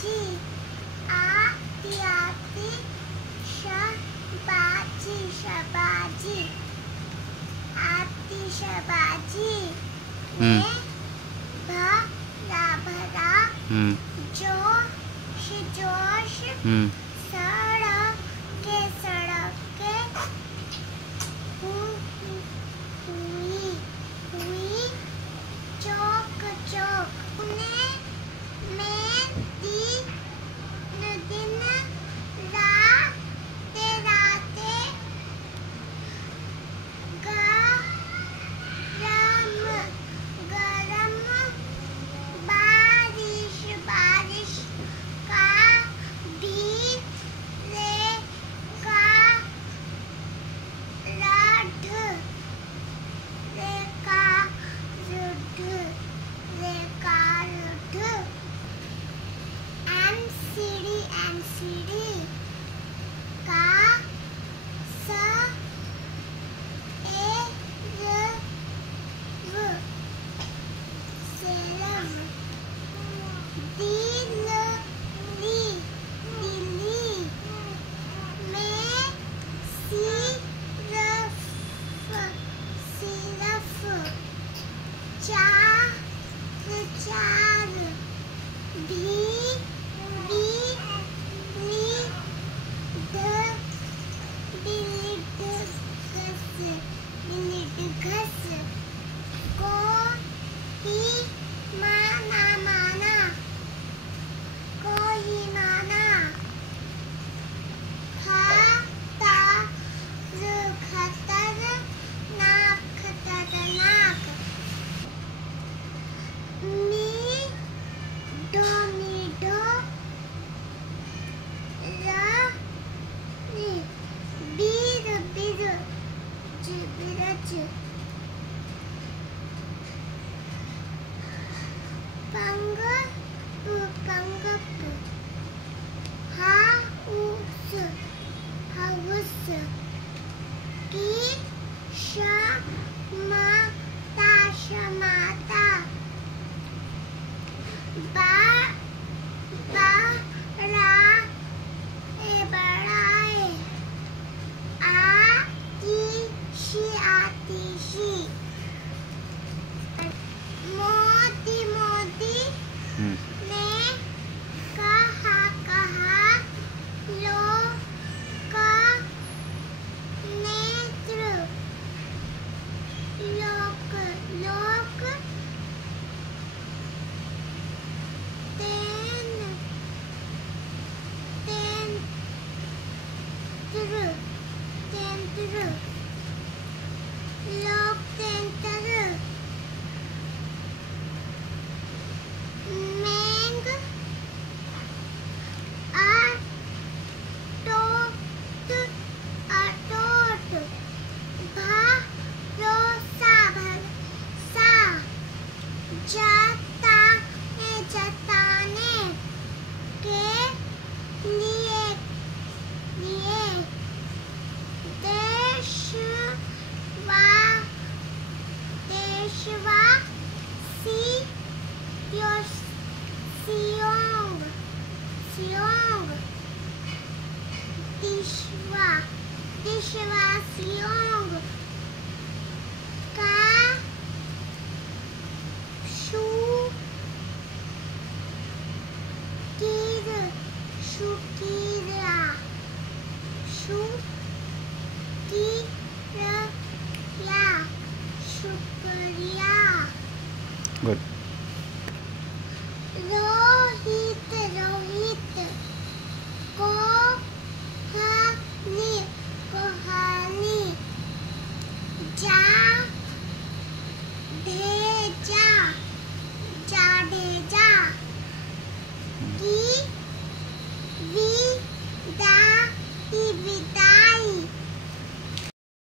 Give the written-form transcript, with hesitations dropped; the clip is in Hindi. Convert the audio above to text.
शाबाजी आती आती शाबाजी शाबाजी आती शाबाजी भरा भरा जोश जोश सड़क के हुई हुई चौक चौक में दिन राते राते गरम बारिश बारिश का भी रेखा MCD का सेरव दिल्ली में सिर्फ चार हाउस की शमाता बड़ाए आतिशी मोदी ने कहा लोक जताने के लिए देशवासियों का शुक्रिया। Good.